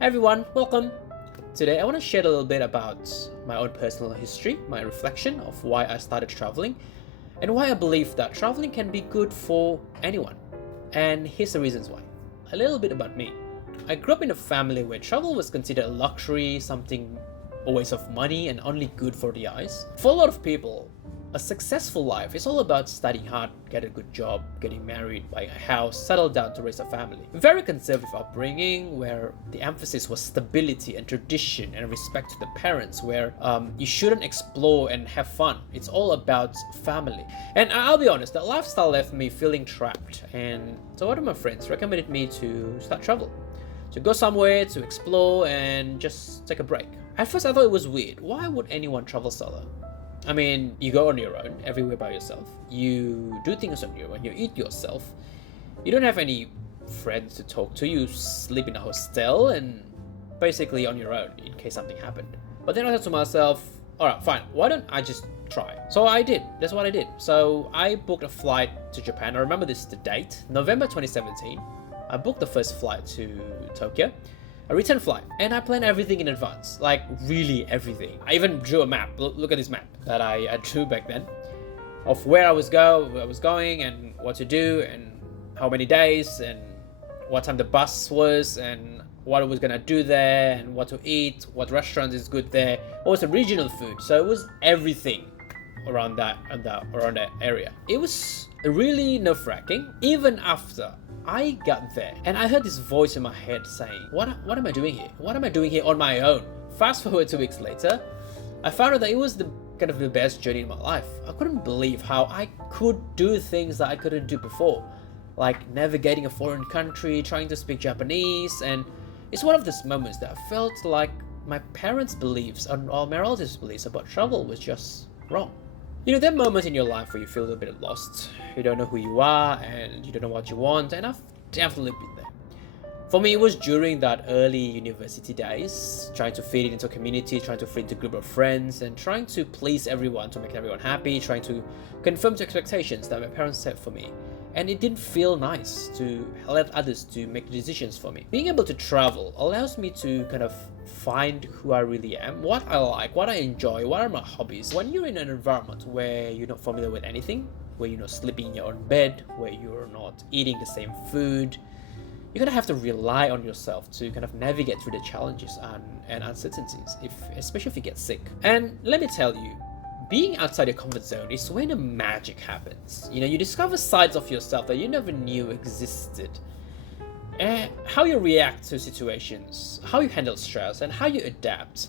Hey everyone, welcome! Today I want to share a little bit about my own personal history, my reflection of why I started traveling, and why I believe that traveling can be good for anyone. And here's the reasons why. A little bit about me. I grew up in a family where travel was considered a luxury, something a waste of money and only good for the eyes. For a lot of people, a successful life is all about studying hard, get a good job, getting married, buying a house, settle down to raise a family. Very conservative upbringing where the emphasis was stability and tradition and respect to the parents, where you shouldn't explore and have fun. It's all about family. And I'll be honest, that lifestyle left me feeling trapped. And so one of my friends recommended me to start travel, to go somewhere, to explore and just take a break. At first I thought it was weird. Why would anyone travel solo? I mean, you go on your own, everywhere by yourself. You do things on your own, you eat yourself. You don't have any friends to talk to, you sleep in a hostel and basically on your own in case something happened. But then I thought to myself, alright, fine, why don't I just try? So I did, that's what I did. So I booked a flight to Japan. I remember the date, November 2017. I booked the first flight to Tokyo. A return flight, and I planned everything in advance, like really everything. I even drew a map. Look at this map that I drew back then of where I was going and what to do and how many days and what time the bus was and what I was gonna do there and what to eat, what restaurant is good there, what was the regional food. So it was everything around that area. It was really nerve-wracking even after I got there and I heard this voice in my head saying, what am I doing here? What am I doing here on my own? Fast forward 2 weeks later, I found out that it was the best journey in my life. I couldn't believe how I could do things that I couldn't do before, like navigating a foreign country, trying to speak Japanese, and it's one of those moments that I felt like my parents' beliefs and all my relatives' beliefs about travel was just wrong. You know, there are moments in your life where you feel a bit lost. You don't know who you are and you don't know what you want, and I've definitely been there. For me, it was during that early university days, trying to fit into a community, trying to fit into a group of friends, and trying to please everyone, to make everyone happy, trying to conform to expectations that my parents set for me. And it didn't feel nice to let others to make decisions for me. Being able to travel allows me to kind of find who I really am, what I like, what I enjoy, what are my hobbies. When you're in an environment where you're not familiar with anything, where you're not sleeping in your own bed, where you're not eating the same food, you're gonna have to rely on yourself to kind of navigate through the challenges and uncertainties, especially if you get sick. And let me tell you, being outside your comfort zone is when the magic happens. You know, you discover sides of yourself that you never knew existed. And how you react to situations, how you handle stress, and how you adapt.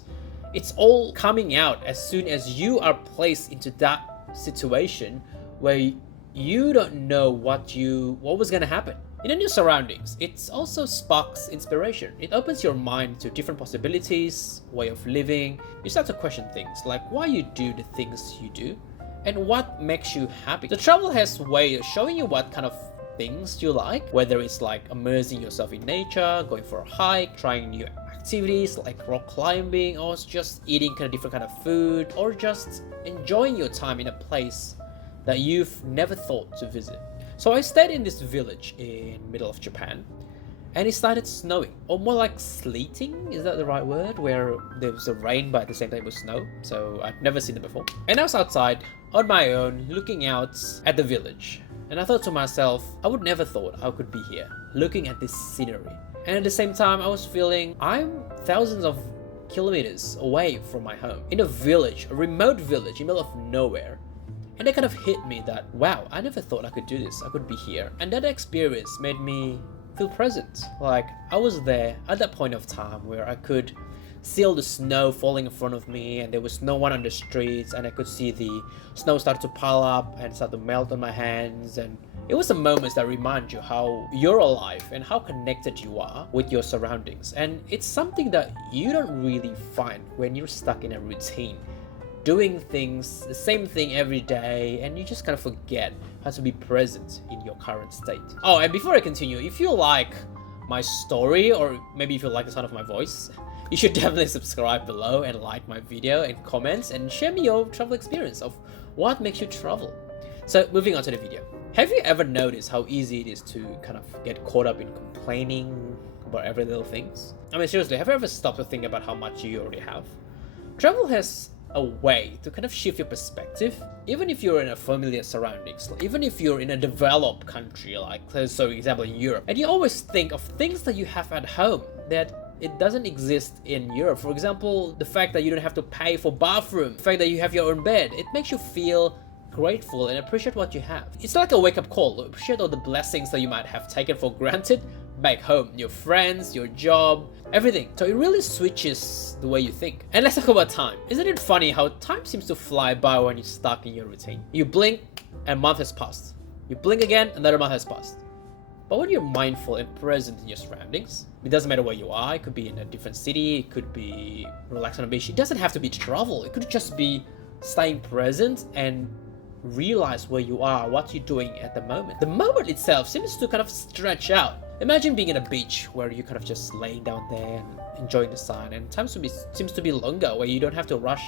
It's all coming out as soon as you are placed into that situation where you don't know what was gonna happen. In the new surroundings, it also sparks inspiration. It opens your mind to different possibilities, way of living. You start to question things like why you do the things you do and what makes you happy. The travel has a way of showing you what kind of things you like, whether it's like immersing yourself in nature, going for a hike, trying new activities like rock climbing, or just eating different kind of food, or just enjoying your time in a place that you've never thought to visit. So I stayed in this village in middle of Japan, and it started snowing, or more like sleeting, is that the right word? Where there was a rain but at the same time it was snow, so I'd never seen it before. And I was outside on my own looking out at the village, and I thought to myself, I would never thought I could be here, looking at this scenery. And at the same time I was feeling I'm thousands of kilometers away from my home, in a village, a remote village in the middle of nowhere. And it kind of hit me that, wow, I never thought I could do this, I could be here. And that experience made me feel present. Like I was there at that point of time where I could see all the snow falling in front of me and there was no one on the streets, and I could see the snow start to pile up and start to melt on my hands. And it was a moment that remind you how you're alive and how connected you are with your surroundings. And it's something that you don't really find when you're stuck in a routine, doing things, the same thing every day, and you just kind of forget how to be present in your current state. Oh, and before I continue, if you like my story, or maybe if you like the sound of my voice, you should definitely subscribe below and like my video and comments and share me your travel experience of what makes you travel. So moving on to the video. Have you ever noticed how easy it is to kind of get caught up in complaining about every little things. I mean, seriously, have you ever stopped to think about how much you already have? Travel has a way to kind of shift your perspective, even if you're in a familiar surroundings, even if you're in a developed country, like, so for example, in Europe, and you always think of things that you have at home that it doesn't exist in Europe. For example, the fact that you don't have to pay for bathroom, the fact that you have your own bed, it makes you feel grateful and appreciate what you have. It's like a wake-up call to appreciate all the blessings that you might have taken for granted back home, your friends, your job, everything. So it really switches the way you think. And let's talk about time. Isn't it funny how time seems to fly by when you're stuck in your routine? You blink and a month has passed. You blink again, another month has passed. But when you're mindful and present in your surroundings, it doesn't matter where you are. It could be in a different city, it could be relaxed on a beach. It doesn't have to be travel. It could just be staying present and realize where you are, what you're doing at the moment. The moment itself seems to kind of stretch out. Imagine being in a beach where you kind of just laying down there and enjoying the sun, and time seems to be longer, where you don't have to rush,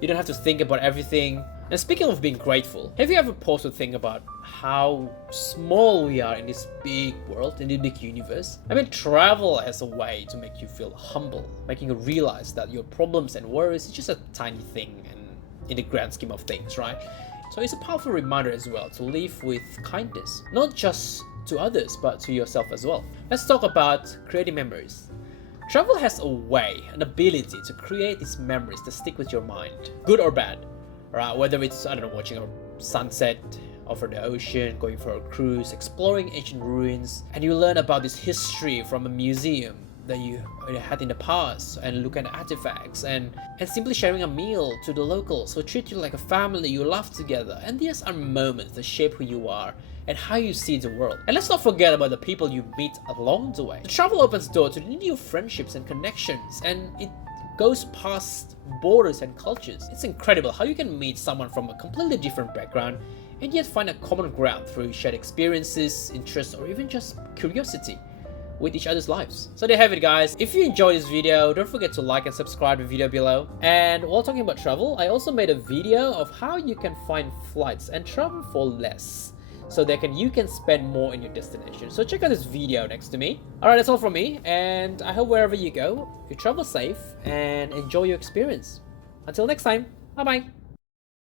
you don't have to think about everything. And speaking of being grateful, have you ever paused to think about how small we are in this big world, in this big universe? I mean, travel has a way to make you feel humble, making you realize that your problems and worries is just a tiny thing and in the grand scheme of things, right? So it's a powerful reminder as well to live with kindness, not just to others, but to yourself as well. Let's talk about creating memories. Travel has a way, an ability to create these memories that stick with your mind, good or bad, right? Whether it's, I don't know, watching a sunset over the ocean, going for a cruise, exploring ancient ruins, and you learn about this history from a museum that you had in the past, and look at artifacts, and simply sharing a meal to the locals who treat you like a family you love together. And these are moments that shape who you are and how you see the world. And let's not forget about the people you meet along the way. The travel opens door to new friendships and connections, and it goes past borders and cultures. It's incredible how you can meet someone from a completely different background and yet find a common ground through shared experiences, interests, or even just curiosity with each other's lives. So there you have it, guys. If you enjoyed this video, don't forget to like and subscribe to the video below. And while talking about travel, I also made a video of how you can find flights and travel for less, so that you can spend more in your destination. So check out this video next to me. Alright, that's all from me, and I hope wherever you go, you travel safe and enjoy your experience. Until next time, bye bye.